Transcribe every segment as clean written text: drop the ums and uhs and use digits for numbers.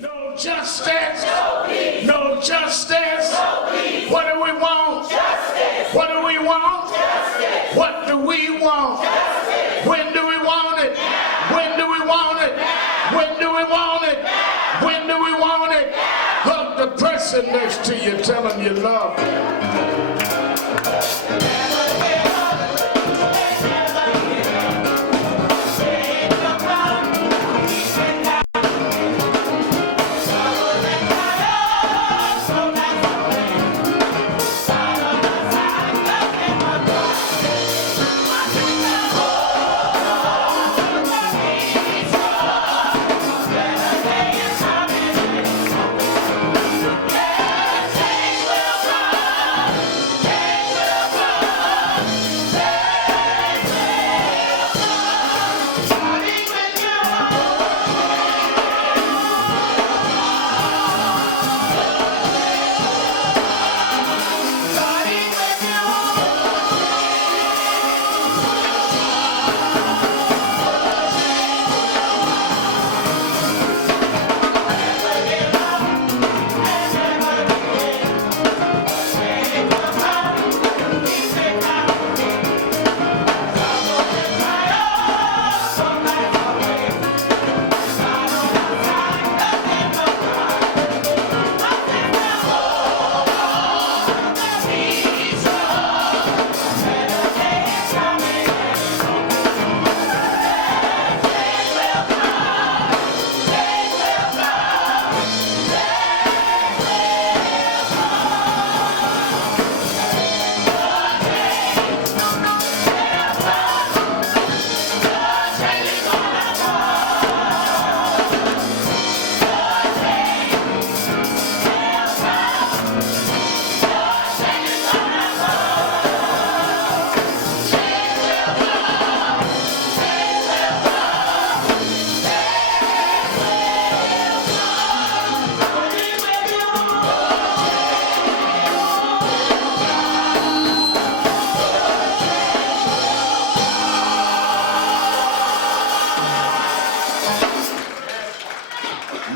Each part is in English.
No justice. No peace. No justice. No peace. What do we want? Justice. What do we want? Justice. What do we want? Justice. When do we want it? Now. When do we want it? Now. When do we want it? Now. When do we want it? Now. Hug the person next to you, tell them you love them.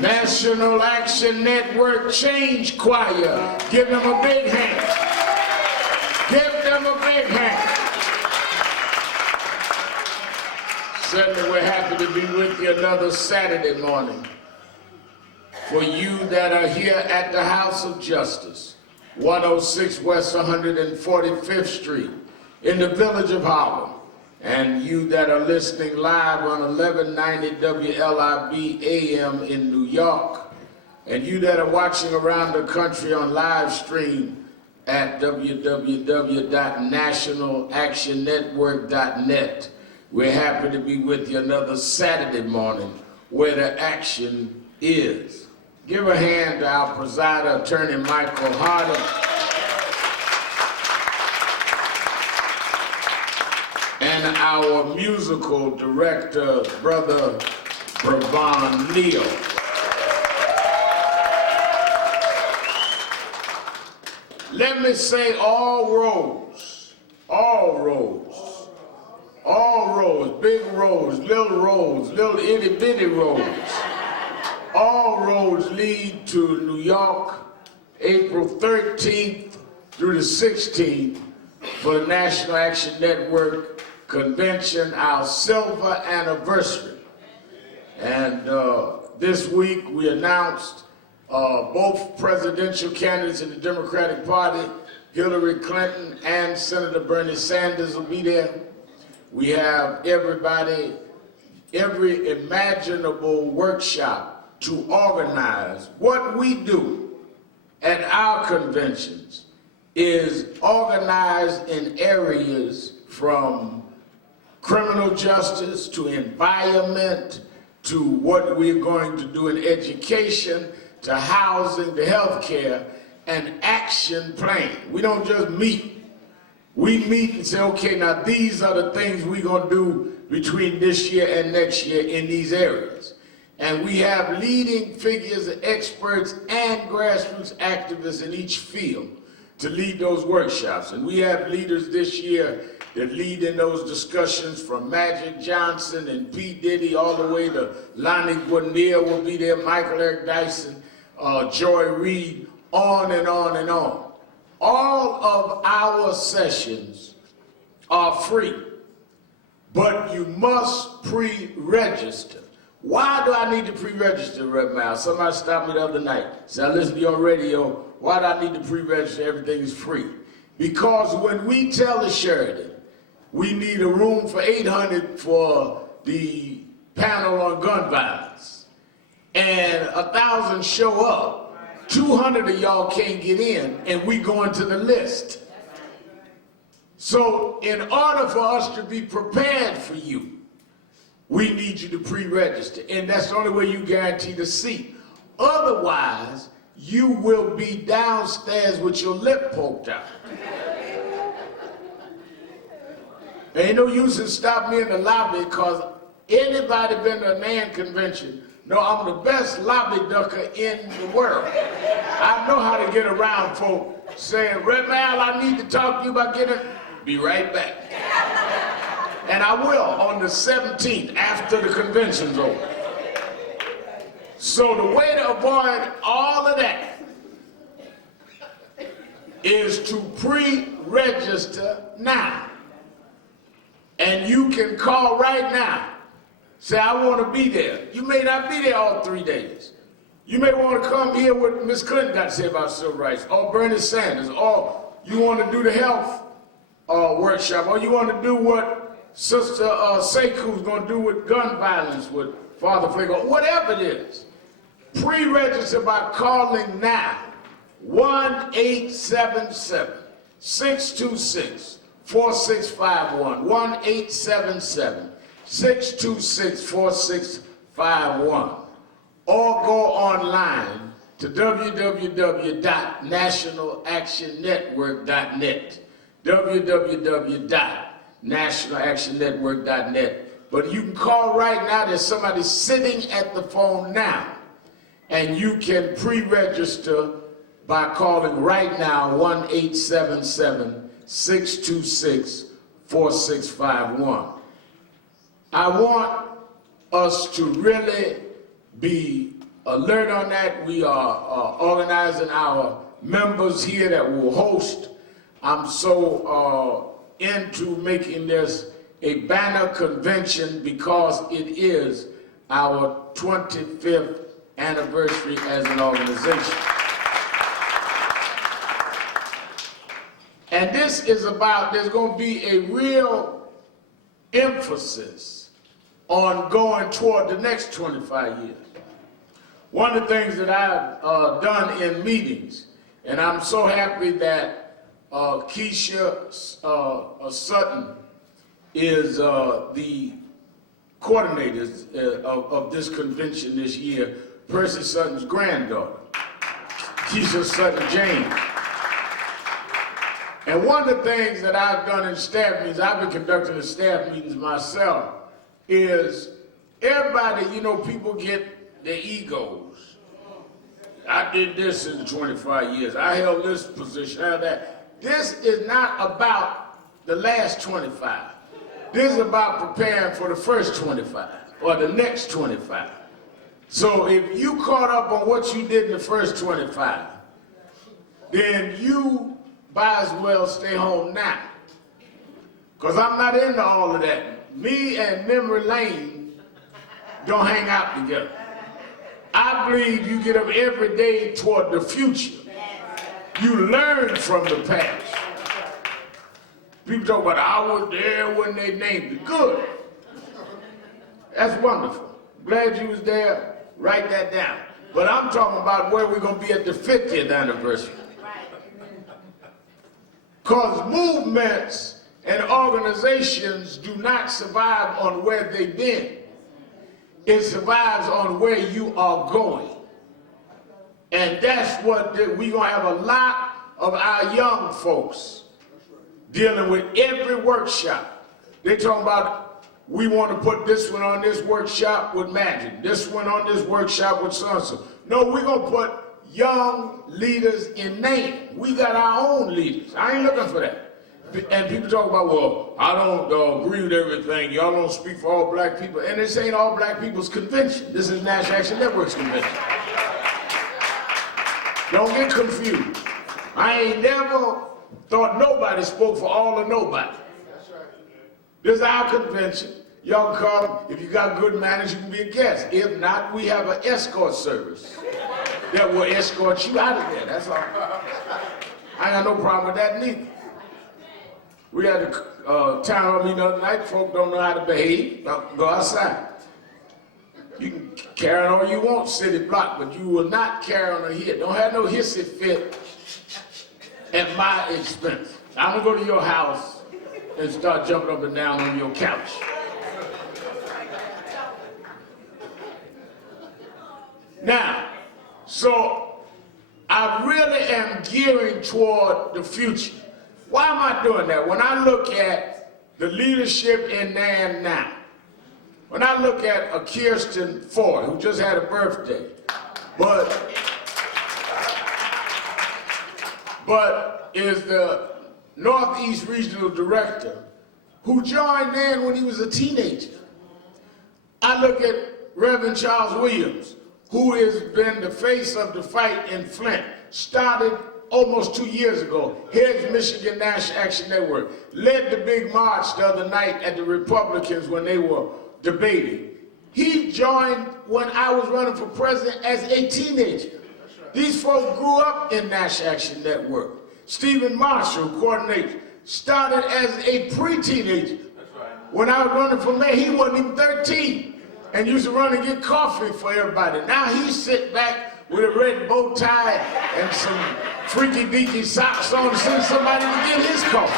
National Action Network Change Choir. Give them a big hand. Give them a big hand. Certainly we're happy to be with you another Saturday morning. For you that are here at the House of Justice, 106 West 145th Street in the Village of Harlem, and you that are listening live on 1190 WLIB AM in New York, and you that are watching around the country on live stream at www.nationalactionnetwork.net. We're happy to be with you another Saturday morning where the action is. Give a hand to our presider, Attorney Michael Harder, and our musical director, Brother Brevon Leo. Let me say all roads, big roads, little itty bitty roads, all roads lead to New York, April 13th through the 16th for the National Action Network Convention, our silver anniversary. And this week we announced both presidential candidates in the Democratic Party, Hillary Clinton and Senator Bernie Sanders will be there. We have everybody, every imaginable workshop to organize. What we do at our conventions is organize in areas from criminal justice to environment to what we're going to do in education to housing to healthcare, an action plan. We don't just meet. We meet and say, okay, now these are the things we're going to do between this year and next year in these areas. And we have leading figures, experts, and grassroots activists in each field to lead those workshops. And we have leaders this year that lead in those discussions, from Magic Johnson and P. Diddy all the way to Lonnie Guarnier will be there, Michael Eric Dyson, Joy Reid, on and on and on. All of our sessions are free, but you must pre-register. Why do I need to pre-register, Rev Mal? Somebody stopped me the other night, said, I listen to you on radio, why do I need to pre-register? Everything is free. Because when we tell the Sheridan, we need a room for 800 for the panel on gun violence, and 1,000 show up, 200 of y'all can't get in, and we go into the list. So in order for us to be prepared for you, we need you to pre-register, and that's the only way you guarantee the seat. Otherwise, you will be downstairs with your lip poked out. There ain't no use in stopping me in the lobby, because anybody been to a NAN convention know I'm the best lobby ducker in the world. I know how to get around folk saying, Red Mal, I need to talk to you about getting, be right back. And I will on the 17th after the convention's over. So the way to avoid all of that is to pre-register now. And you can call right now. Say, I want to be there. You may not be there all 3 days. You may want to come hear what Ms. Clinton got to say about civil rights, or Bernie Sanders, or you want to do the health workshop, or you want to do what Sister Sekou's going to do with gun violence with Father Flago, whatever it is. Pre-register by calling now, 1-877-626-4651, 1-877-626-4651, or go online to www.nationalactionnetwork.net, www.nationalactionnetwork.net. But you can call right now. There's somebody sitting at the phone now, and you can pre-register by calling right now, 1-877-626-4651. I want us to really be alert on that. We are organizing our members here that will host. I'm so into making this a banner convention because it is our 25th anniversary as an organization. And this is about, there's going to be a real emphasis on going toward the next 25 years. One of the things that I've done in meetings, and I'm so happy that Keisha Sutton is the coordinator of this convention this year, Percy Sutton's granddaughter, Keisha Sutton James. And one of the things that I've done in staff meetings, I've been conducting the staff meetings myself, is everybody, you know, people get their egos. I did this in 25 years. I held this position, I held that. This is not about the last 25. This is about preparing for the first 25 or the next 25. So if you caught up on what you did in the first 25, then you might as well stay home now. Because I'm not into all of that. Me and Memory Lane don't hang out together. I believe you get up every day toward the future. You learn from the past. People talk about, I was there when they named it. Good. That's wonderful. Glad you was there. Write that down. But I'm talking about where we're going to be at the 50th anniversary. Because movements and organizations do not survive on where they've been. It survives on where you are going. And that's what we're going to have a lot of our young folks dealing with every workshop. They're talking about, we want to put this one on this workshop with Magic, this one on this workshop with so-and-so. No, we're going to put young leaders in NAN. We got our own leaders. I ain't looking for that. And people talk about, well, I don't agree with everything. Y'all don't speak for all black people. And this ain't all black people's convention. This is National Action Network's convention. Don't get confused. I ain't never thought nobody spoke for all or nobody. This is our convention. Y'all can come. If you got good manners, you can be a guest. If not, we have an escort service that will escort you out of there. That's all. I ain't got no problem with that neither. We had a town hall meeting the other night. Folk don't know how to behave. Go outside. You can carry on all you want, city block, but you will not carry on a hit. Don't have no hissy fit at my expense. I'm gonna go to your house and start jumping up and down on your couch. Now, so I really am gearing toward the future. Why am I doing that? When I look at the leadership in NAN now, when I look at a Kirsten Ford, who just had a birthday, but is the Northeast Regional Director, who joined NAN when he was a teenager. I look at Reverend Charles Williams, who has been the face of the fight in Flint, started almost 2 years ago, heads Michigan National Action Network, led the big march the other night at the Republicans when they were debating. He joined when I was running for president as a teenager. These folks grew up in National Action Network. Stephen Marshall, coordinator, started as a pre-teenager. When I was running for mayor, he wasn't even 13 and used to run and get coffee for everybody. Now he sit back with a red bow tie and some freaky deaky socks on to send somebody to get his coffee.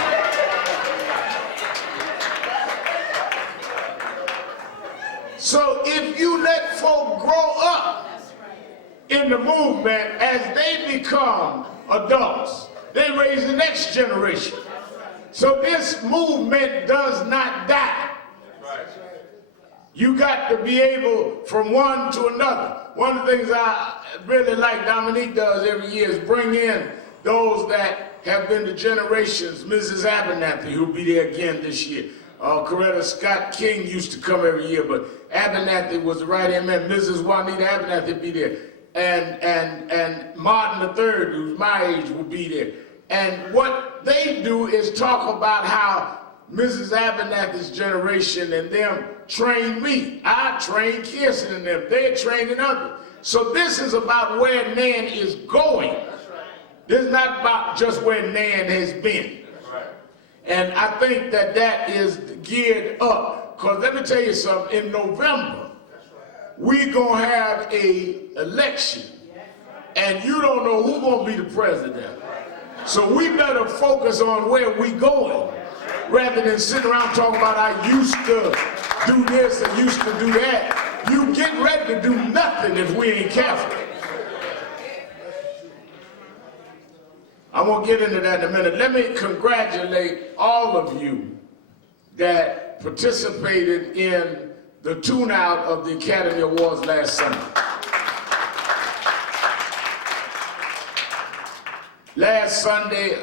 So if you let folk grow up in the movement as they become adults, they raise the next generation. So this movement does not die. You got to be able from one to another. One of the things I really like Dominique does every year is bring in those that have been the generations. Mrs. Abernathy, who'll be there again this year. Coretta Scott King used to come every year, but Abernathy was the right-hand man. Mrs. Juanita Abernathy will be there. And Martin III, who's my age, will be there. And what they do is talk about how Mrs. Abernathy's generation and them trained me. I trained Kirsten and them. They're training others. So this is about where NAN is going. This is not about just where NAN has been. And I think that that is geared up. Because let me tell you something, in November, we're going to have an election. And you don't know who's going to be the president. So we better focus on where we're going, rather than sitting around talking about I used to do this and used to do that. You get ready to do nothing if we ain't careful. I won't get into that in a minute. Let me congratulate all of you that participated in the tune-out of the Academy Awards last Sunday. Last Sunday,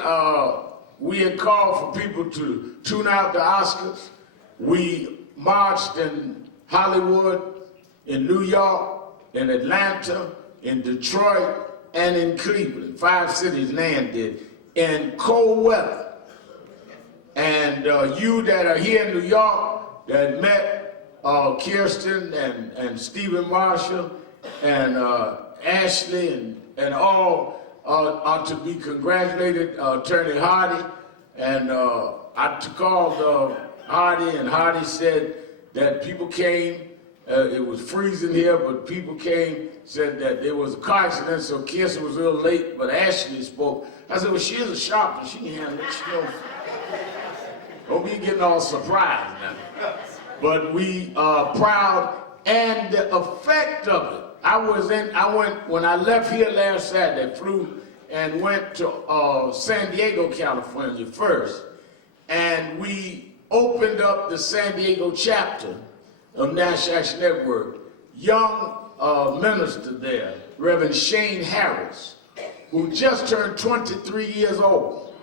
we had called for people to tune out the Oscars. We marched in Hollywood, in New York, in Atlanta, in Detroit, and in Cleveland. 5 cities NAN did, in cold weather. And you that are here in New York that met Kirsten and Stephen Marshall and Ashley and all are to be congratulated. Attorney Hardy, and I called Hardy, and Hardy said that people came. It was freezing here, but people came, said that there was a car accident, so Kirsten was a little late, but Ashley spoke. I said, well, she is a Sharpton. She can handle it. She knows. Don't be getting all surprised now. But we are proud, and the effect of it. When I left here last Saturday, flew and went to San Diego, California first, and we opened up the San Diego chapter of National Action Network. Young minister there, Reverend Shane Harris, who just turned 23 years old,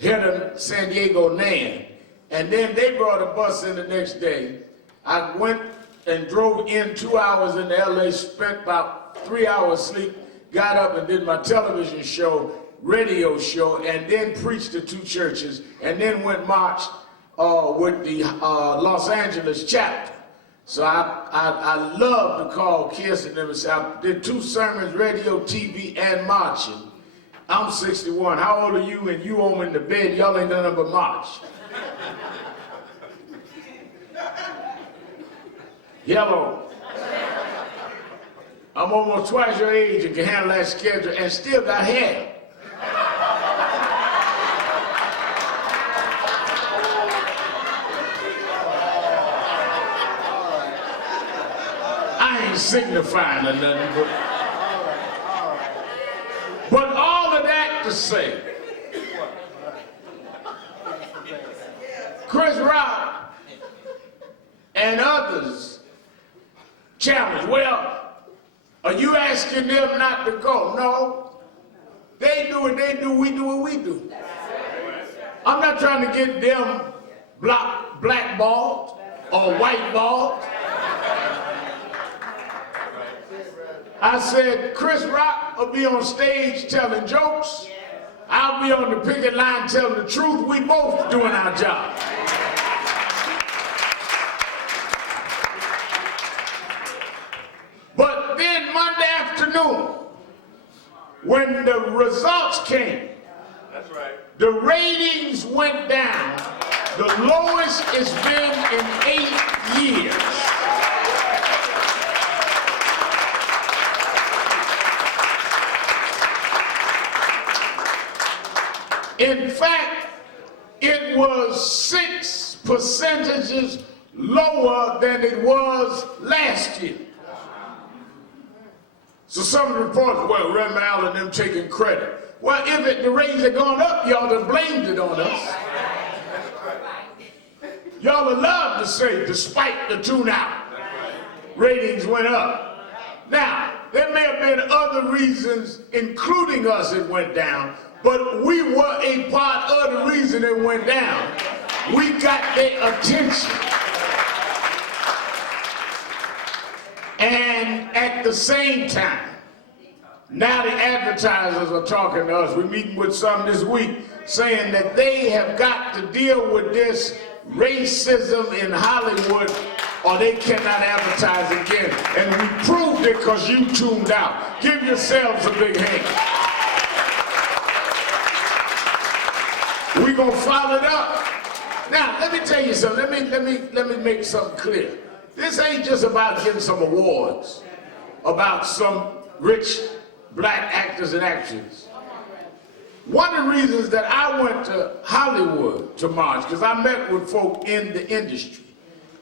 head of San Diego NAN. And then they brought a bus in the next day. I went and drove in 2 hours into LA, spent about 3 hours sleep, got up and did my television show, radio show, and then preached at 2 churches, and then went marched with the Los Angeles chapter. So I love to call Kirsten and them and say, I did 2 sermons, radio, TV, and marching. I'm 61. How old are you? And you home in the bed, y'all ain't done nothing but march. Hello. I'm almost twice your age and can handle that schedule and still got hair. I ain't signifying or nothing, but all of that to say, Chris Rock and others challenge. Well, are you asking them not to go? No. They do what they do, we do what we do. I'm not trying to get them blackballed or whiteballed. I said, Chris Rock will be on stage telling jokes. I'll be on the picket line telling the truth. We both doing our job. But then Monday afternoon, when the results came, that's right, the ratings went down, the lowest it's been in 8 years. In fact, it was 6 percentages lower than it was last year. So some of the reports, well, Reverend Allen and them taking credit. Well, if the ratings had gone up, y'all have blamed it on us. Y'all would love to say, despite the tune-out, ratings went up. Now, there may have been other reasons, including us, it went down, but we were a part of the reason it went down. We got their attention. And at the same time, now the advertisers are talking to us. We're meeting with some this week saying that they have got to deal with this racism in Hollywood or they cannot advertise again. And we proved it because you tuned out. Give yourselves a big hand. We're going to follow it up. Now, let me tell you something. Let me make something clear. This ain't just about getting some awards, about some rich black actors and actresses. One of the reasons that I went to Hollywood to march, because I met with folk in the industry.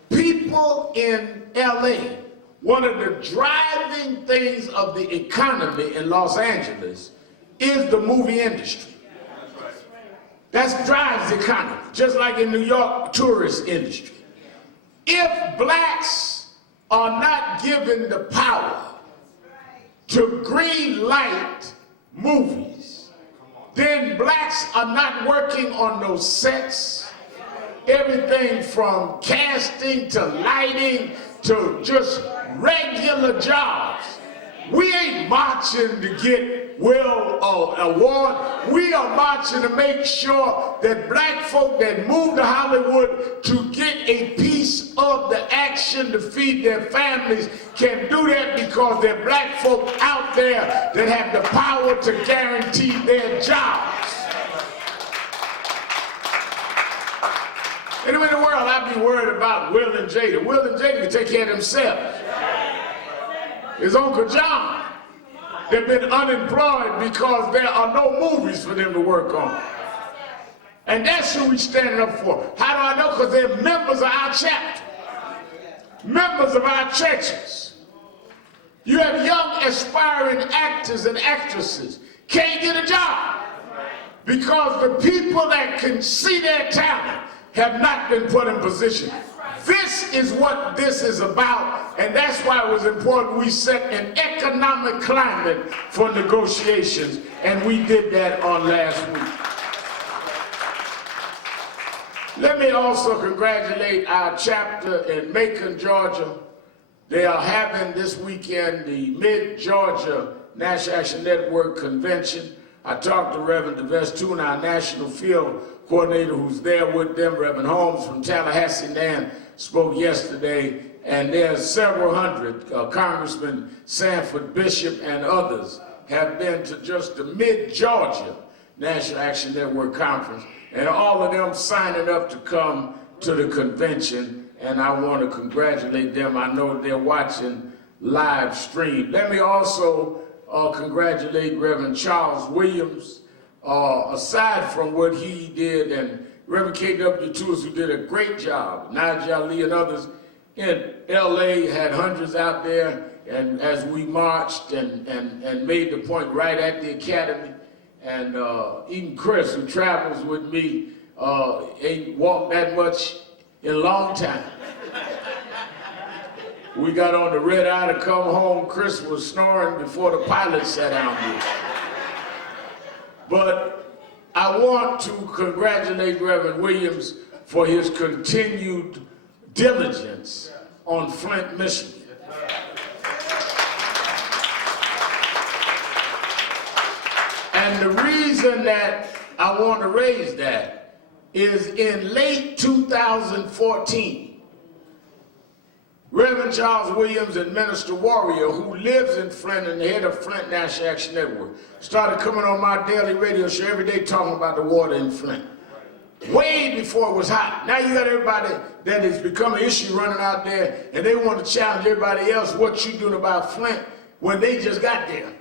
People in LA, one of the driving things of the economy in Los Angeles is the movie industry. That drives the economy, just like in New York, tourist industry. If blacks are not given the power to green light movies, then blacks are not working on those sets. Everything from casting to lighting to just regular jobs. We ain't marching to get award. We are marching to make sure that black folk that move to Hollywood to get a piece of the action to feed their families can do that because there are black folk out there that have the power to guarantee their jobs. Anywhere in the world, I'd be worried about Will and Jada. Will and Jada can take care of themselves. His Uncle John. They've been unemployed because there are no movies for them to work on. And that's who we're standing up for. How do I know? Because they're members of our chapter. Members of our churches. You have young aspiring actors and actresses can't get a job because the people that can see their talent have not been put in position. This is what this is about. And that's why it was important we set an economic climate for negotiations, and we did that on last week. Let me also congratulate our chapter in Macon, Georgia. They are having this weekend the Mid-Georgia National Action Network Convention. I talked to Reverend DeVestune, our national field coordinator who's there with them. Reverend Holmes from Tallahassee, NAN, spoke yesterday, and there's several hundred, Congressman Sanford Bishop and others have been to just the Mid-Georgia National Action Network Conference, and all of them signing up to come to the convention, and I want to congratulate them. I know they're watching live stream. Let me also congratulate Reverend Charles Williams. Aside from what he did, and Reverend K.W. Tools, who did a great job, Nigel Ali and others in L.A. had hundreds out there, and as we marched and made the point right at the academy, and even Chris, who travels with me, ain't walked that much in a long time. We got on the red eye to come home. Chris was snoring before the pilot sat down here. But I want to congratulate Reverend Williams for his continued diligence on Flint, Michigan. And the reason that I want to raise that is in late 2014, Reverend Charles Williams and Minister Warrior, who lives in Flint and the head of Flint National Action Network, started coming on my daily radio show every day talking about the water in Flint. Way before it was hot. Now you got everybody that has become an issue running out there, and they want to challenge everybody else what you doing about Flint when they just got there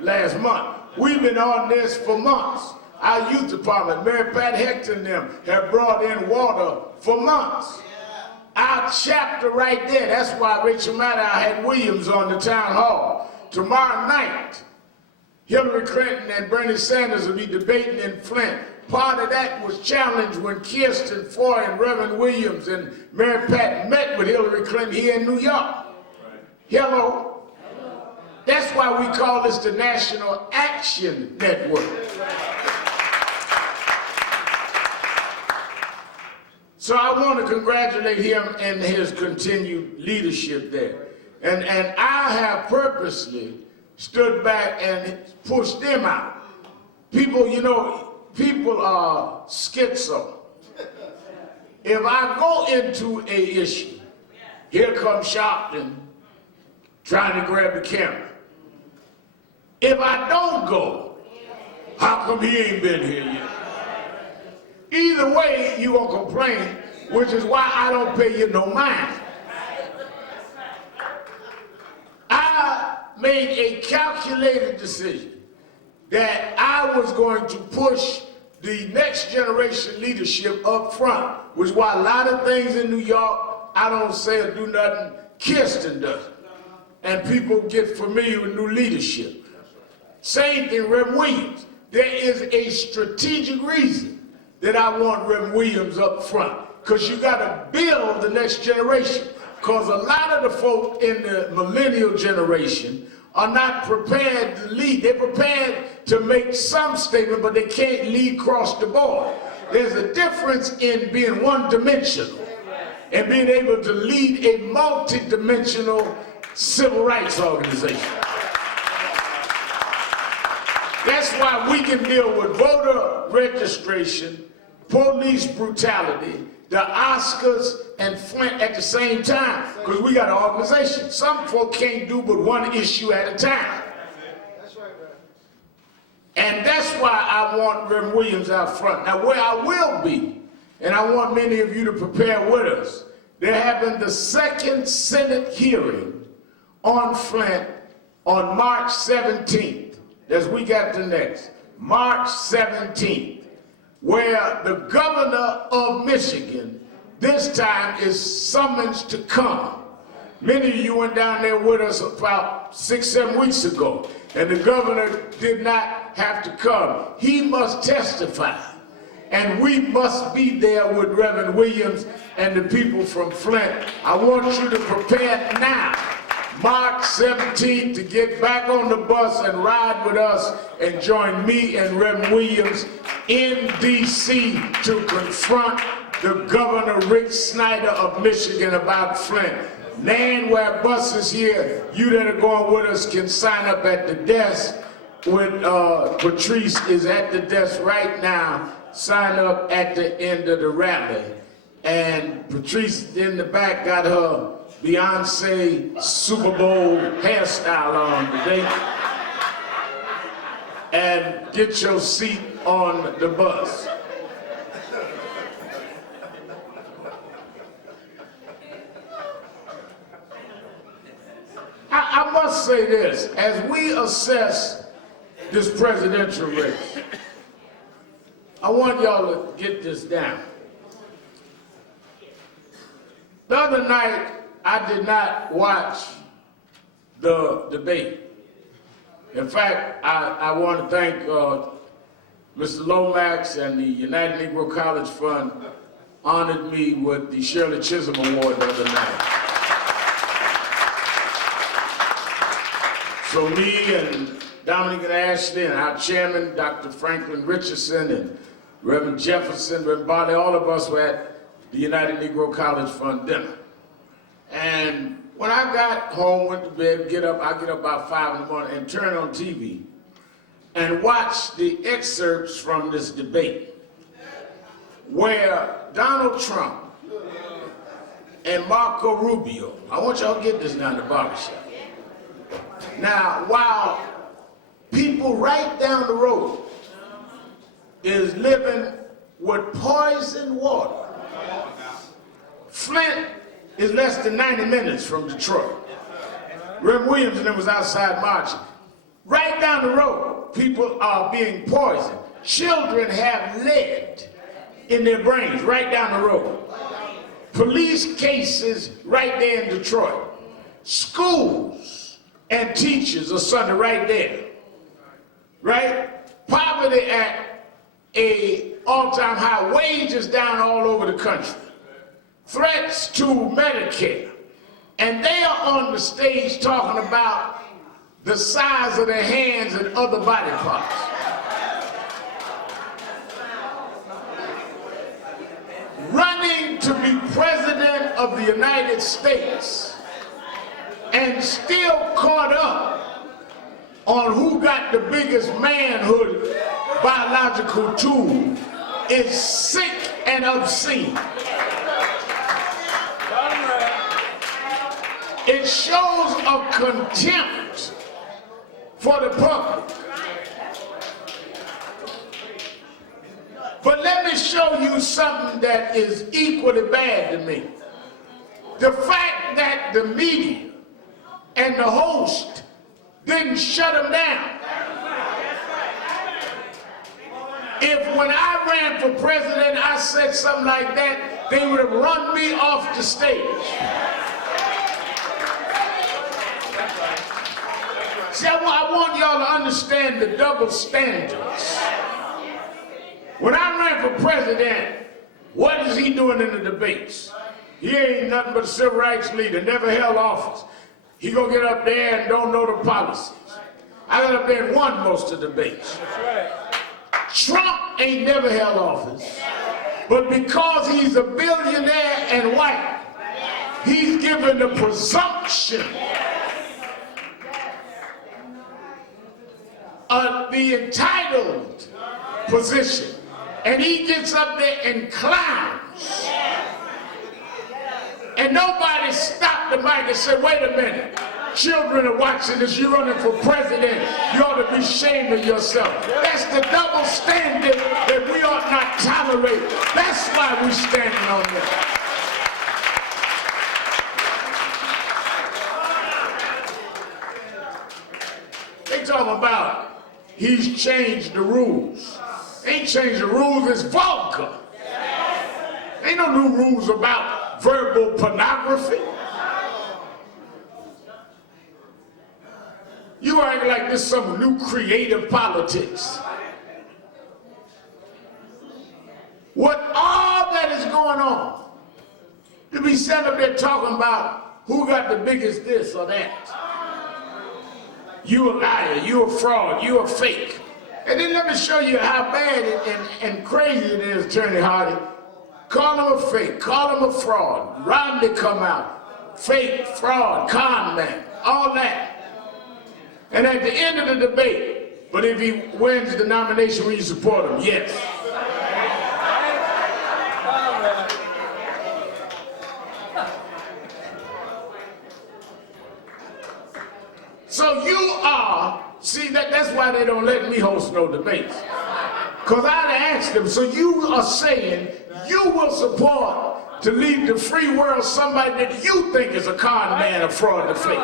last month. We've been on this for months. Our youth department, Mary Pat Hector and them, have brought in water for months. Our chapter right there, that's why Rachel Maddow had Williams on the town hall. Tomorrow night, Hillary Clinton and Bernie Sanders will be debating in Flint. Part of that was challenged when Kirsten Foy and Reverend Williams and Mary Pat met with Hillary Clinton here in New York. Hello. That's why we call this the National Action Network. So I want to congratulate him and his continued leadership there. And I have purposely stood back and pushed them out. People, you know, people are schizo. If I go into a issue, here comes Sharpton trying to grab the camera. If I don't go, how come he ain't been here yet? Either way, you gonna complain, which is why I don't pay you no mind. I made a calculated decision that I was going to push the next generation leadership up front, which is why a lot of things in New York, I don't say or do nothing, Kirsten does. And people get familiar with new leadership. Same thing, Reverend Williams. There is a strategic reason that I want Reverend Williams up front, because you got to build the next generation. Because a lot of the folk in the millennial generation are not prepared to lead. They're prepared to make some statement, but they can't lead across the board. There's a difference in being one-dimensional and being able to lead a multi-dimensional civil rights organization. That's why we can deal with voter registration, police brutality, the Oscars, and Flint at the same time, because we got an organization. Some folk can't do but one issue at a time. And that's why I want Reverend Williams out front. Now, where I will be, and I want many of you to prepare with us, they're having the second Senate hearing on Flint on March 17th. As we got the next, March 17th, where the governor of Michigan this time is summoned to come. Many of you went down there with us about 6-7 weeks ago, and the governor did not have to come. He must testify. and we must be there with Reverend Williams and the people from Flint. I want you to prepare now, March 17th, to get back on the bus and ride with us and join me and Reverend Williams in D.C. to confront the Governor Rick Snyder of Michigan about Flint. NAN, where buses here, you that are going with us can sign up at the desk. When Patrice is at the desk right now, sign up at the end of the rally. And Patrice in the back got her Beyonce Super Bowl hairstyle on today. And get your seat on the bus. I must say this, as we assess this presidential race, I want y'all to get this down. The other night, I did not watch the debate. In fact, I want to thank Mr. Lomax and the United Negro College Fund honored me with the Shirley Chisholm Award the other night. So me and Dominic and Ashley and our chairman, Dr. Franklin Richardson, and Reverend Jefferson, Reverend Barley, all of us were at the United Negro College Fund dinner. And when I got home, went to bed, I get up about 5 in the morning and turn on TV and watch the excerpts from this debate where Donald Trump and Marco Rubio, I want y'all to get this now in the barbershop. Now, while people right down the road is living with poisoned water, Flint is less than 90 minutes from Detroit. Reverend Williams and them was outside marching. Right down the road, people are being poisoned. Children have lead in their brains right down the road. Police cases right there in Detroit. Schools and teachers are Sunday right there, right? Poverty at a all-time high, wages down all over the country, threats to Medicare, and they are on the stage talking about the size of their hands and other body parts. Running to be president of the United States and still caught up on who got the biggest manhood biological tool is sick and obscene. It shows a contempt for the public. But let me show you something that is equally bad to me. The fact that the media and the host didn't shut him down. If when I ran for president, I said something like that, they would have run me off the stage. See, I want y'all to understand the double standards. When I ran for president, what is he doing in the debates? He ain't nothing but a civil rights leader, never held office. He gonna get up there and don't know the policies. I got up there and won most of the debates. That's right. Trump ain't never held office, but because he's a billionaire and white, he's given the presumption of the entitled position, and he gets up there and clowns. And nobody stopped the mic and said, wait a minute, children are watching this, you're running for president, you ought to be ashamed of yourself. That's the double standard that we ought not tolerate. That's why we're standing on this. They talking about he's changed the rules. Ain't changed the rules, it's vulgar. Ain't no new rules about verbal pornography. You act like this some new creative politics. talking about who got the biggest this or that. You a liar, you a fraud, you a fake. And then let me show you how bad and crazy it is, Attorney Hardy. Call him a fake, call him a fraud. Romney come out, fake, fraud, con man, all that. And at the end of the debate, but if he wins the nomination, will you support him? Yes. So you are, see, that's why they don't let me host no debates. Because I'd asked them, so you are saying you will support to lead the free world somebody that you think is a con man, a fraud, a fake.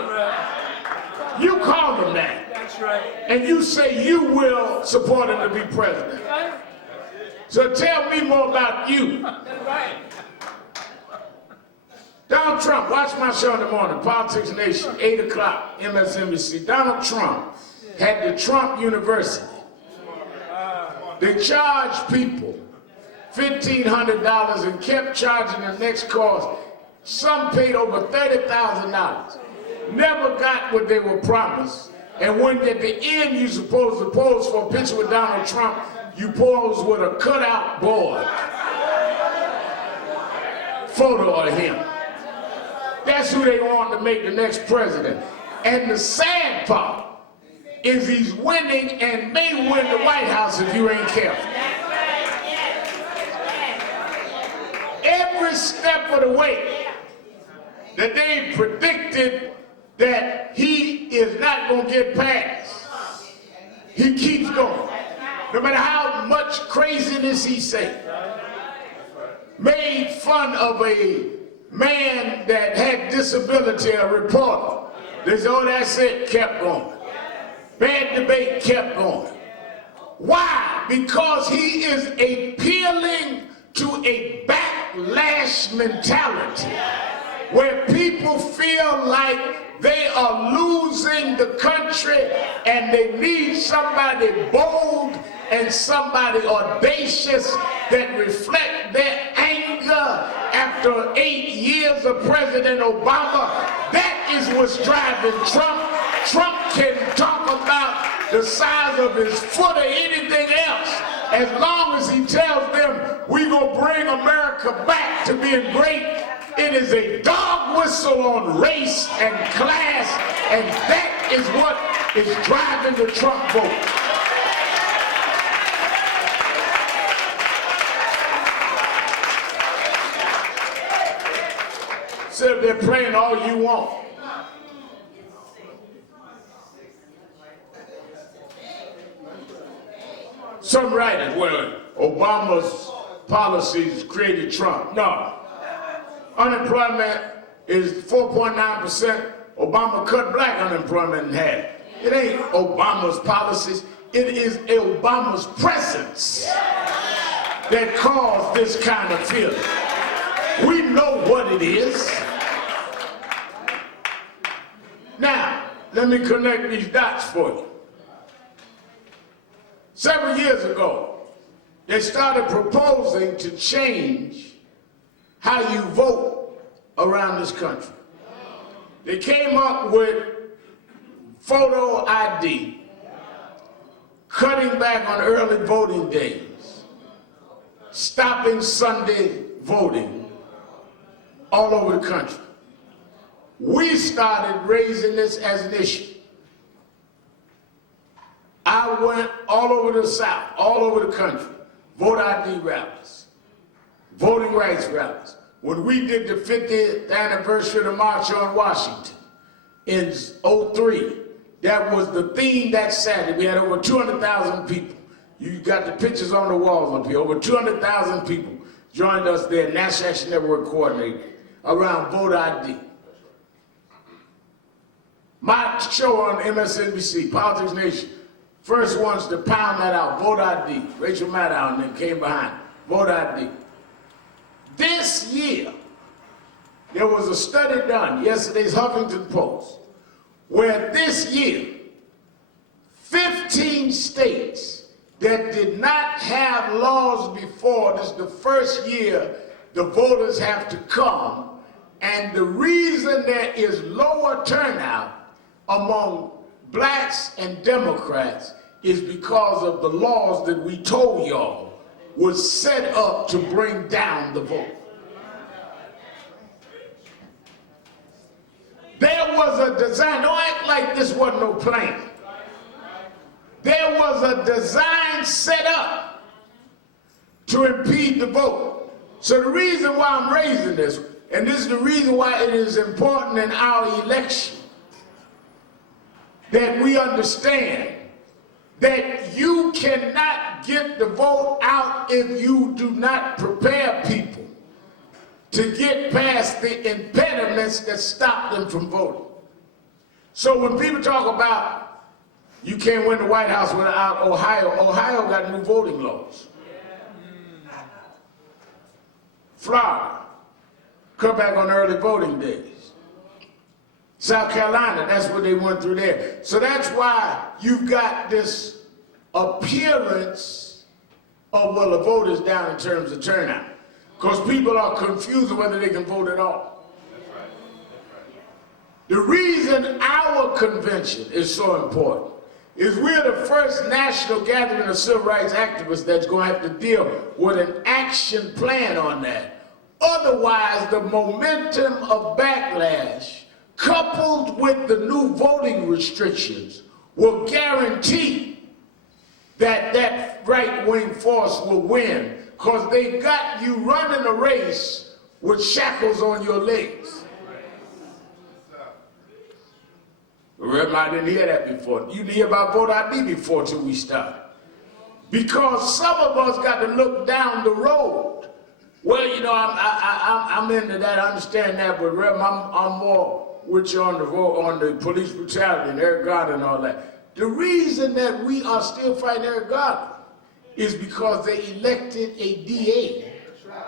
You call them that. That's right. And you say you will support him to be president. So tell me more about you. That's right. Donald Trump, watch my show in the morning, Politics Nation, 8 o'clock, MSNBC. Donald Trump had the Trump University. They charged people $1,500 and kept charging the next course. Some paid over $30,000. Never got what they were promised. And when at the end you're supposed to pose for a picture with Donald Trump, you pose with a cutout board photo of him. That's who they want to make the next president. And the sad part is he's winning and may win the White House if you ain't careful. Every step of the way that they predicted that he is not going to get past, he keeps going. No matter how much craziness he said. Made fun of a man that had disability, a reporter. They said, oh, that's it, kept going. Bad debate kept going. Why? Because he is appealing to a backlash mentality where people feel like they are losing the country and they need somebody bold and somebody audacious that reflect their anger after 8 years of President Obama. That is what's driving Trump. Trump can talk about the size of his foot or anything else as long as he tells them we're going to bring America back to being great. It is a dog whistle on race and class, and that is what is driving the Trump vote. So they're playing all you want. Some writers, well, Obama's policies created Trump. No. Unemployment is 4.9%. Obama cut black unemployment in half. It ain't Obama's policies. It is Obama's presence that caused this kind of feeling. We know what it is. Now, let me connect these dots for you. Several years ago, they started proposing to change how you vote around this country. They came up with photo ID, cutting back on early voting days, stopping Sunday voting all over the country. We started raising this as an issue. I went all over the South, all over the country, vote ID rallies, voting rights rallies. When we did the 50th anniversary of the March on Washington in '03, that was the theme that Saturday. We had over 200,000 people. You got the pictures on the walls up here. Over 200,000 people joined us there, National Action Network coordinator, around vote ID. My show on MSNBC, Politics Nation, first ones to pound that out, vote ID. Rachel Maddow and them came behind, vote ID. This year, there was a study done, yesterday's Huffington Post, where this year, 15 states that did not have laws before, this is the first year the voters have to come And the reason there is lower turnout among blacks and Democrats is because of the laws that we told y'all was set up to bring down the vote. There was a design, don't act like this wasn't no plan. There was a design set up to impede the vote. So the reason why I'm raising this, and this is the reason why it is important in our election, that we understand that you cannot get the vote out if you do not prepare people to get past the impediments that stop them from voting. So when people talk about you can't win the White House without Ohio got new voting laws. Florida, cut back on early voting days. South Carolina, that's what they went through there. So that's why you've got this appearance of, well, the vote is down in terms of turnout. Because people are confused whether they can vote at all. The reason our convention is so important is we're the first national gathering of civil rights activists that's going to have to deal with an action plan on that. Otherwise, the momentum of backlash, coupled with the new voting restrictions, will guarantee that that right-wing force will win, because they got you running a race with shackles on your legs. I didn't hear that before. You didn't hear about vote ID before till we started. Because some of us got to look down the road. Well, you know, I'm into that, I understand that, but Rev, I'm more with you on the police brutality and Eric Garner and all that. The reason that we are still fighting Eric Garner is because they elected a DA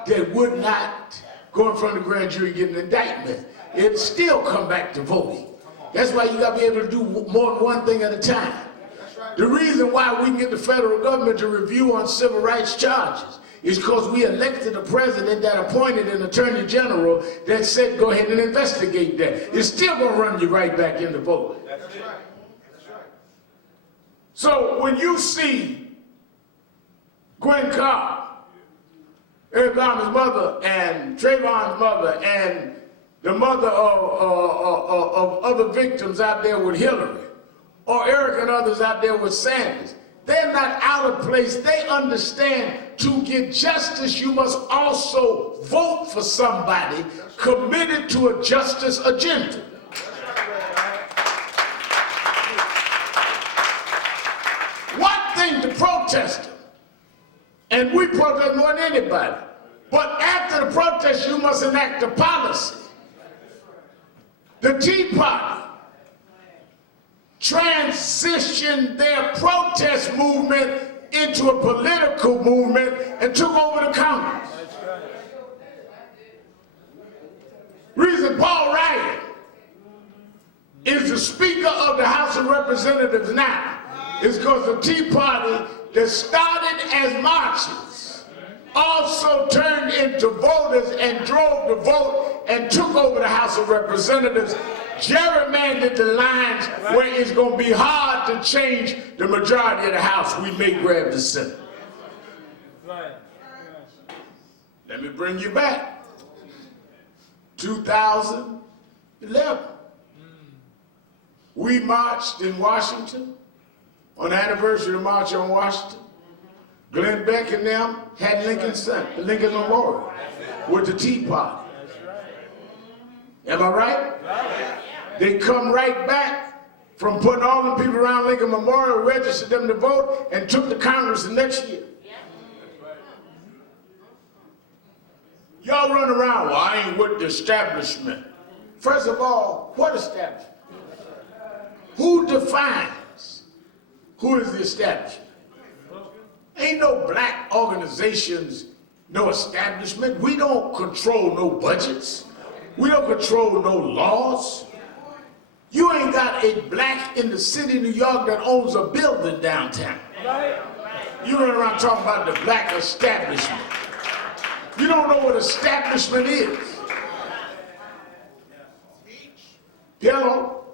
that would not go in front of the grand jury and get an indictment. It'd still come back to voting. That's why you got to be able to do more than one thing at a time. The reason why we can get the federal government to review on civil rights charges is because we elected a president that appointed an attorney general that said go ahead and investigate that. It's still going to run you right back into voting. That's right. That's right. So when you see Gwen Carr, Eric Garner's mother, and Trayvon's mother, and the mother of other victims out there with Hillary, or Eric and others out there with Sanders, they're not out of place. They understand to get justice, you must also vote for somebody committed to a justice agenda. One thing to protest them, and we protest more than anybody, but after the protest, you must enact a policy. The Tea Party transitioned their protest movement into a political movement and took over the Congress. Reason Paul Ryan is the Speaker of the House of Representatives now is because the Tea Party that started as marches also turned into voters and drove the vote and took over the House of Representatives, gerrymandered the lines where it's going to be hard to change the majority of the House. We may grab the Senate. Let me bring you back. 2011. We marched in Washington on the anniversary of the March on Washington. Glenn Beck and them had Lincoln Memorial with the Tea Party. Am I right? They come right back from putting all the people around Lincoln Memorial, registered them to vote, and took the Congress the next year. Y'all run around, well, I ain't with the establishment. First of all, what establishment? Who defines who is the establishment? Ain't no black organizations, no establishment. We don't control no budgets. We don't control no laws. You ain't got a black in the city of New York that owns a building downtown. You run around talking about the black establishment. You don't know what establishment is. Hello?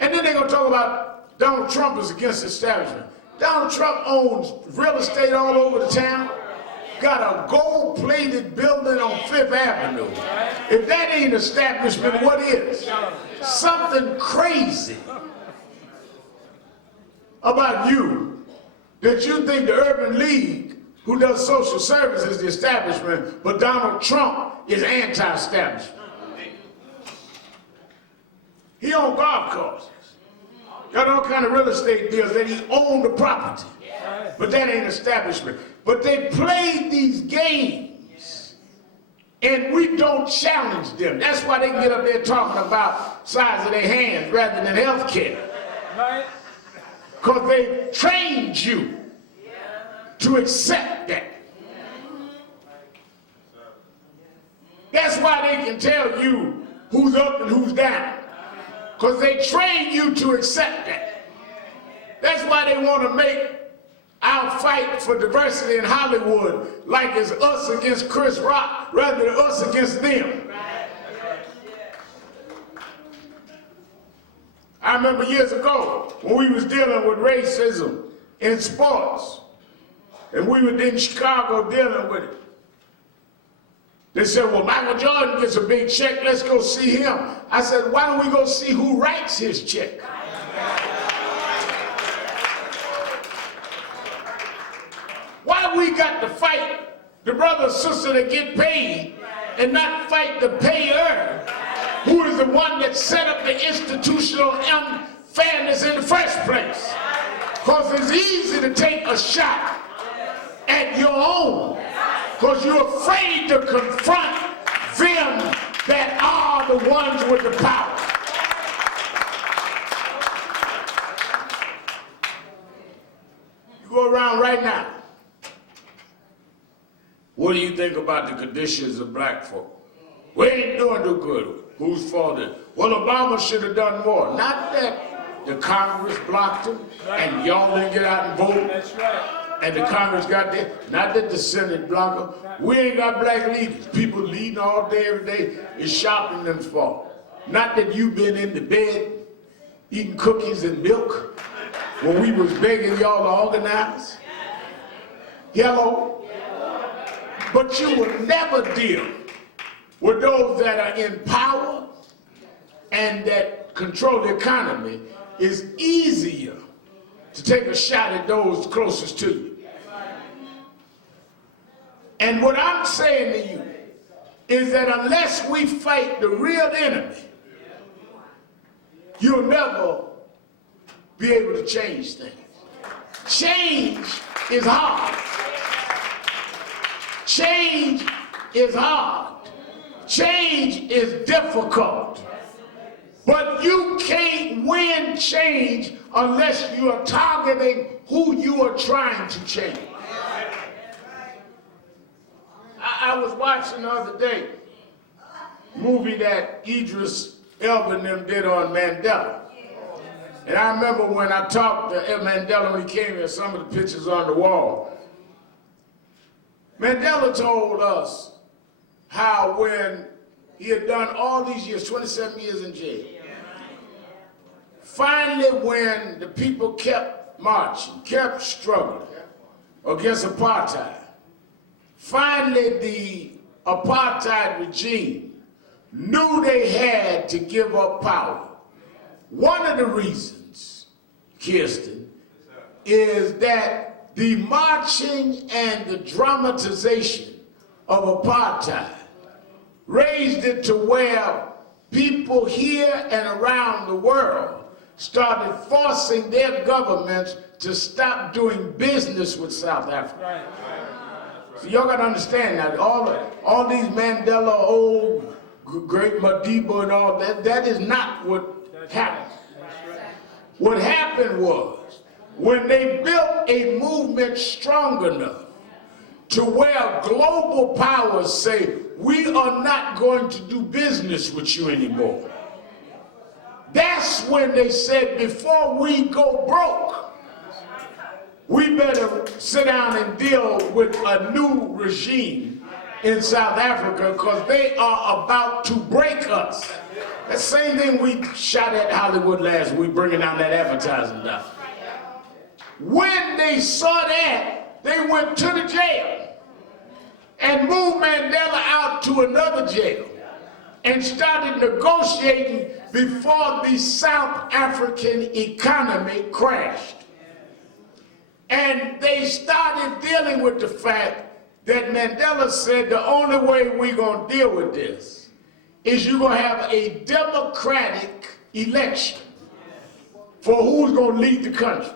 And then they're going to talk about Donald Trump is against the establishment. Donald Trump owns real estate all over the town, got a gold-plated building on Fifth Avenue. If that ain't establishment, what is? Something crazy about you that you think the Urban League, who does social service, is the establishment, but Donald Trump is anti-establishment. He owns golf courses. Got all kind of real estate deals that he owned the property. But that ain't establishment. But they play these games and we don't challenge them. That's why they get up there talking about size of their hands rather than health care. Right. Because they trained you to accept that. That's why they can tell you who's up and who's down. Because they train you to accept that. That's why they want to make our fight for diversity in Hollywood like it's us against Chris Rock rather than us against them. I remember years ago when we was dealing with racism in sports, and we were in Chicago dealing with it. They said, well, Michael Jordan gets a big check, let's go see him. I said, why don't we go see who writes his check? Why we got to fight the brother or sister that get paid and not fight the payer, who is the one that set up the institutional unfairness in the first place? Because it's easy to take a shot at your own, because you're afraid to confront them that are the ones with the power. You go around right now. What do you think about the conditions of black folk? We ain't doing too good. Whose fault is it? Well, Obama should have done more. Not that the Congress blocked him and y'all didn't get out and vote. That's right. And the Congress got there. Not that the Senate blocked them. We ain't got black leaders. People leading all day, every day. It's Sharpton them's fault. Not that you've been in the bed eating cookies and milk when we was begging y'all to organize. Hello? But you will never deal with those that are in power and that control the economy. It's easier to take a shot at those closest to you. And what I'm saying to you is that unless we fight the real enemy, you'll never be able to change things. Change is hard. Change is hard. Change is difficult. But you can't win change unless you are targeting who you are trying to change. I was watching the other day a movie that Idris Elba and them did on Mandela. And I remember when I talked to Mandela when he came here, some of the pictures on the wall. Mandela told us how when he had done all these years, 27 years in jail, finally when the people kept marching, kept struggling against apartheid, finally the apartheid regime knew they had to give up power. One of the reasons, Kirsten, is that the marching and the dramatization of apartheid raised it to where people here and around the world started forcing their governments to stop doing business with South Africa. So y'all gotta understand that all these Mandela, old great Madiba and all that, that is not what happened. What happened was, when they built a movement strong enough to where global powers say, we are not going to do business with you anymore. That's when they said, before we go broke, we better sit down and deal with a new regime in South Africa because they are about to break us. That same thing we shot at Hollywood last week, bringing down that advertising dollar. When they saw that, they went to the jail and moved Mandela out to another jail and started negotiating before the South African economy crashed. And they started dealing with the fact that Mandela said the only way we're going to deal with this is you're going to have a democratic election for who's going to lead the country.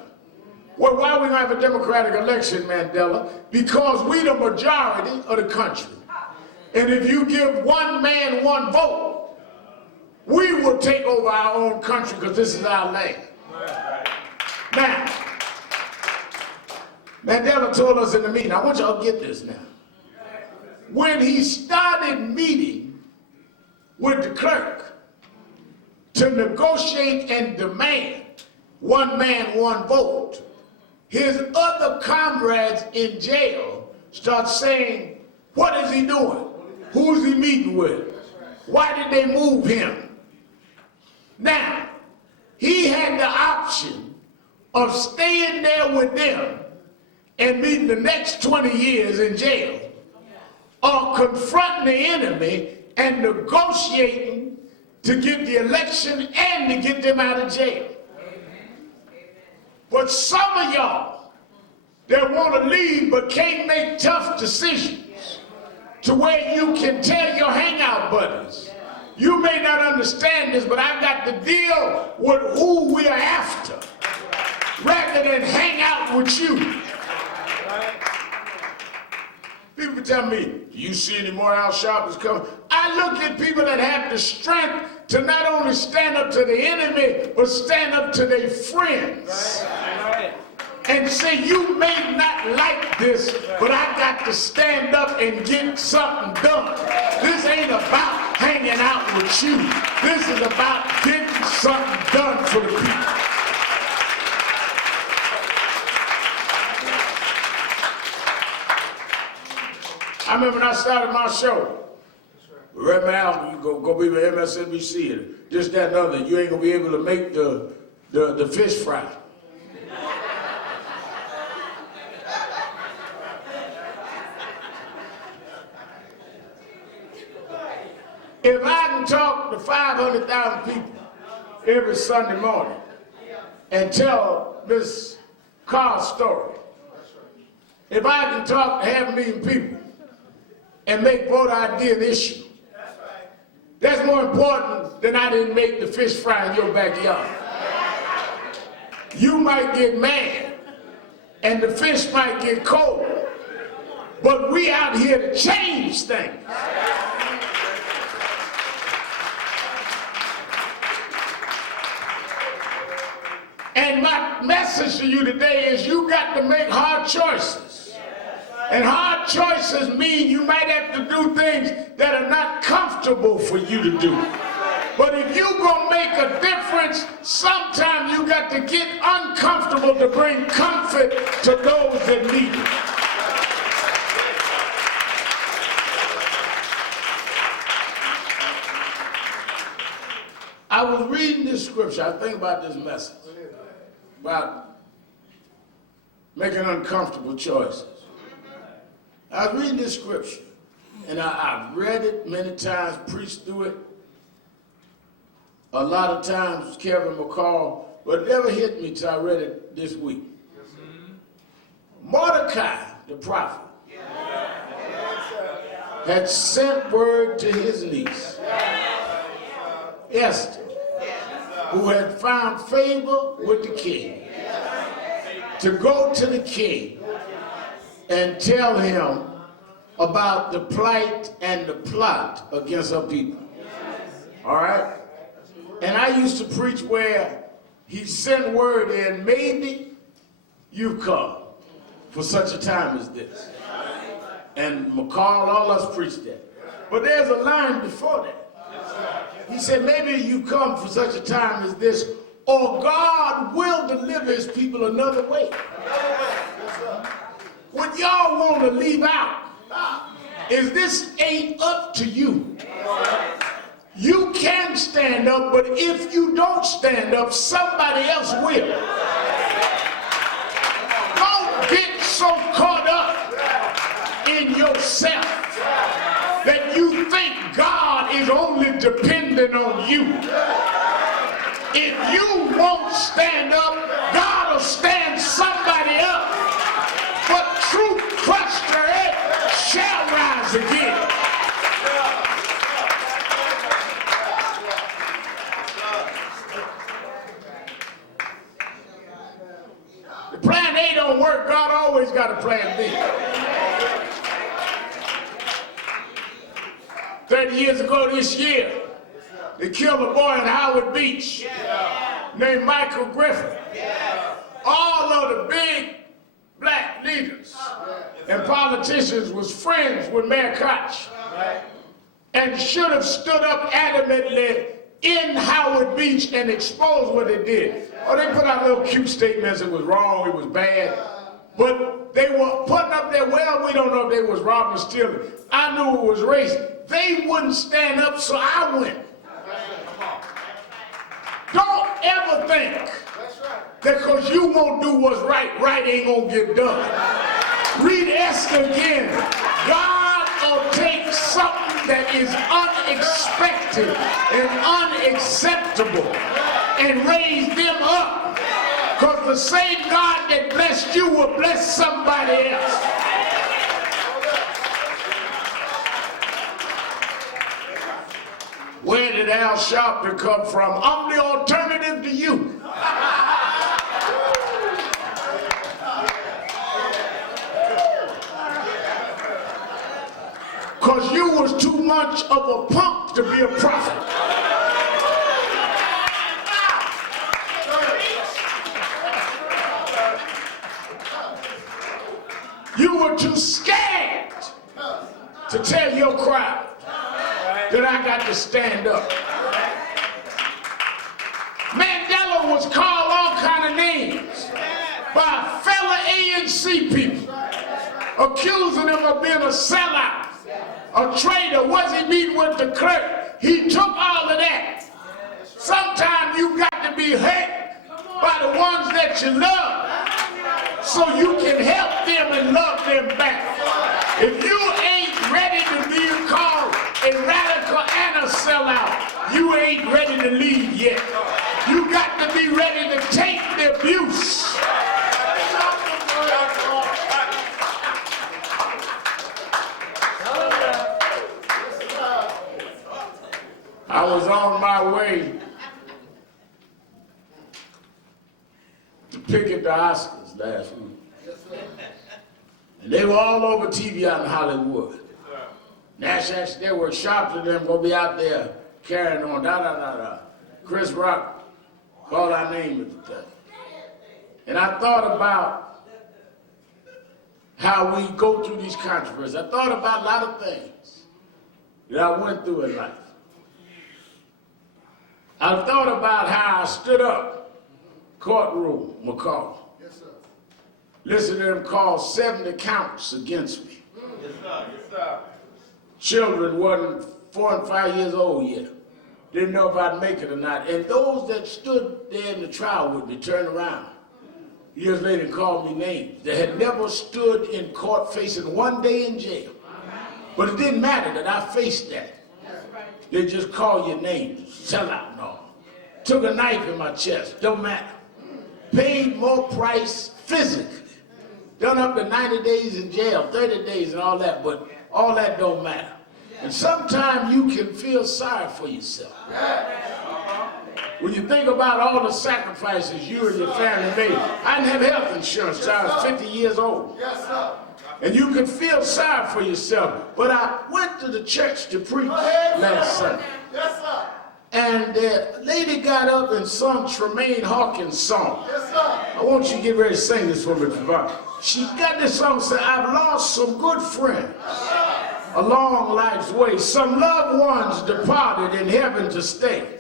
Well, why are we going to have a democratic election, Mandela? Because we the majority of the country. And if you give one man one vote, we will take over our own country because this is our land. Now, Mandela told us in the meeting, I want y'all to get this now. When he started meeting with the clerk to negotiate and demand one man, one vote, his other comrades in jail start saying, what is he doing? Who's he meeting with? Why did they move him? Now, he had the option of staying there with them and meeting the next 20 years in jail, or confronting the enemy and negotiating to get the election and to get them out of jail. But some of y'all that want to leave but can't make tough decisions to where you can tell your hangout buddies, you may not understand this, but I've got to deal with who we are after rather than hang out with you. People tell me, do you see any more Al Sharptons coming? I look at people that have the strength to not only stand up to the enemy, but stand up to their friends. Right. And say, you may not like this, but I got to stand up and get something done. This ain't about hanging out with you. This is about getting something done for the people. I remember when I started my show. Reverend Al, you go be with MSNBC and this, that, and the other. You ain't gonna be able to make the fish fry. If I can talk to 500,000 people every Sunday morning and tell Miss Carr's story, if I can talk to 500,000 people and make voter ID an issue, that's more important than I didn't make the fish fry in your backyard. You might get mad and the fish might get cold, but we out here to change things. And my message to you today is you got to make hard choices. And hard choices mean you might have to do things that are not comfortable for you to do. But if you're going to make a difference, sometimes you got to get uncomfortable to bring comfort to those that need it. I was reading this scripture. I think about this message about making uncomfortable choices. I was reading this scripture, and I've read it many times, preached through it a lot of times, Kevin McCall, but it never hit me till I read it this week. Mordecai, the prophet, had sent word to his niece, Esther, who had found favor with the king, to go to the king and tell him about the plight and the plot against her people. All right? And I used to preach where he sent word in, maybe you've come for such a time as this. And McCall, all us preached that. But there's a line before that. He said, maybe you come for such a time as this, or God will deliver his people another way. What y'all want to leave out is this ain't up to you. You can stand up, but if you don't stand up, somebody else will. Don't get so caught up in yourself that you think God is only dependent on you. If you won't stand up, God will stand somebody up. But truth crushed her head shall rise again. The plan A don't work, God always got a plan B. 30 years ago this year, they killed a boy in Howard Beach named Michael Griffin. All of the big black leaders and politicians was friends with Mayor Koch and should have stood up adamantly in Howard Beach and exposed what they did. Oh, they put out little cute statements, it was wrong, it was bad. But they were putting up there, well, we don't know if they was robbing or stealing. I knew it was racist. They wouldn't stand up, so I went. Don't ever think that because you won't do what's right, right ain't gonna get done. Read Esther again. God will take something that is unexpected and unacceptable and raise them up. Because the same God that blessed you will bless somebody else. Where did Al Sharpton come from? I'm the alternative to you. Because you was too much of a punk to be a prophet. You were too scared to tell your crowd that I got to stand up. Mandela was called all kind of names by fellow ANC people, accusing him of being a sellout, a traitor. Was he meeting with the clerk? He took all of that. Sometimes you got to be hurt by the ones that you love so you can help them and love them back. If you ain't ready to be called a radical and a sellout, you ain't ready to leave yet. You got to be ready to take the abuse. I was on my way to picket the Oscars last week. And they were all over TV out in Hollywood. National, they were Sharpton, them gonna be out there carrying on, Chris Rock called our name at the time. And I thought about how we go through these controversies. I thought about a lot of things that I went through in life. I thought about how I stood up, courtroom, McCall. Yes, sir. Listen to them call 70 counts against me. Yes, sir. Yes, sir. Children wasn't 4 and 5 years old yet. Didn't know if I'd make it or not. And those that stood there in the trial with me turned around years later and called me names. They had never stood in court facing 1 day in jail. But it didn't matter that I faced that. They just call your names, sell out and all. Took a knife in my chest, don't matter. Paid more price physically. Done up to 90 days in jail, 30 days and all that, but all that don't matter. And sometimes you can feel sorry for yourself. When you think about all the sacrifices you and your family made. I didn't have health insurance till I was 50 years old. Yes, sir. And you can feel sorry for yourself. But I went to the church to preach last Sunday. Yes, sir. And the lady got up and sung Tremaine Hawkins' song. Yes, sir. I want you to get ready to sing this for me, Provide. She got this song and said, I've lost some good friends along life's way. Some loved ones departed in heaven to stay.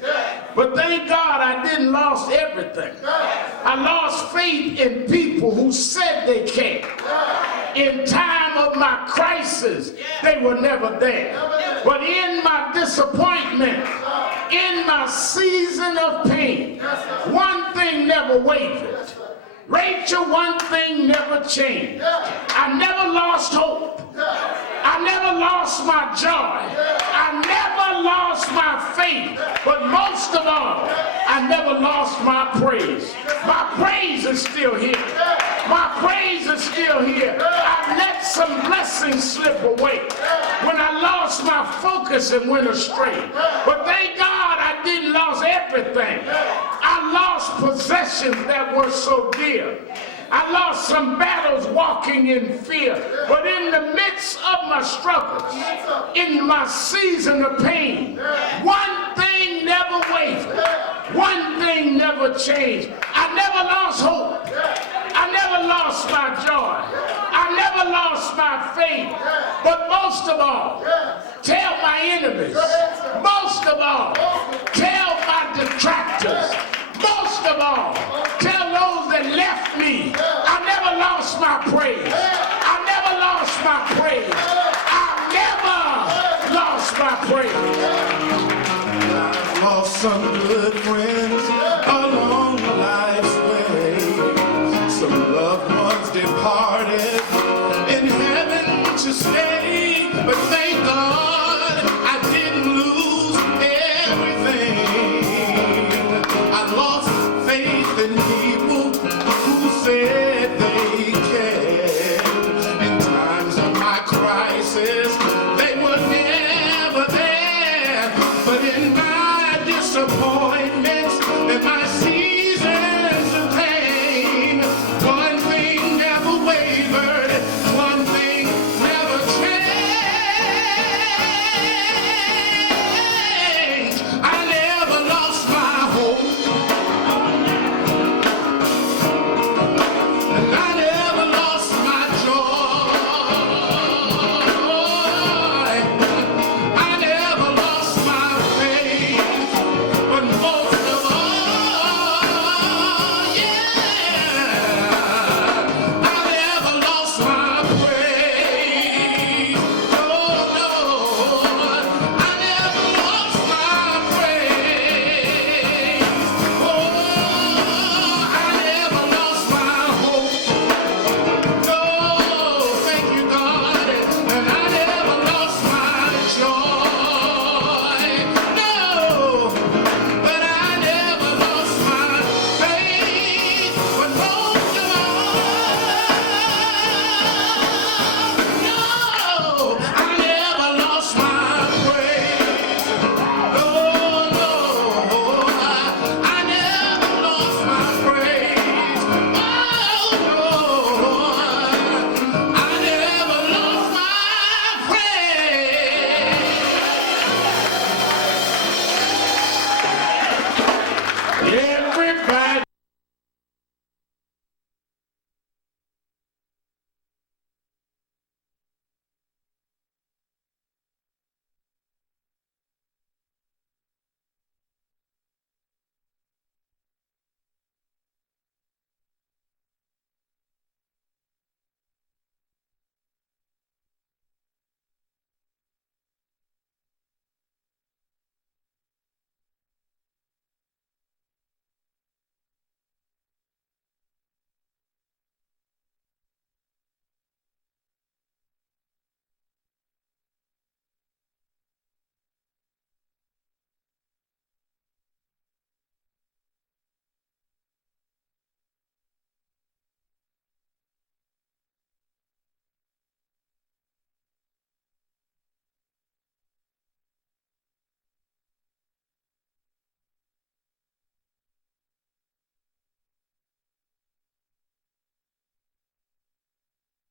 But thank God I didn't lose everything. I lost faith in people who said they cared. In time of my crisis, they were never there. But in my disappointment, in my season of pain, one thing never wavered. Rachel, one thing never changed. I never lost hope. I never lost my joy. I never lost my faith. But most of all, I never lost my praise. My praise is still here. My praise is still here. I let some blessings slip away when I lost my focus and went astray. But thank God I didn't lose everything. I lost possessions that were so dear. I lost some battles walking in fear. But in the midst of my struggles, in my season of pain, one thing never wavered. One thing never changed. I never lost hope. I never lost my joy. I never lost my faith. But most of all, tell my enemies. Most of all, tell my detractors. Most of all, tell those that left me. I never lost my praise. I never lost my praise. I never lost my praise. I've lost some good friends along life's way. Some loved ones departed in heaven to stay. But thank God I didn't lose everything. I lost faith in people who said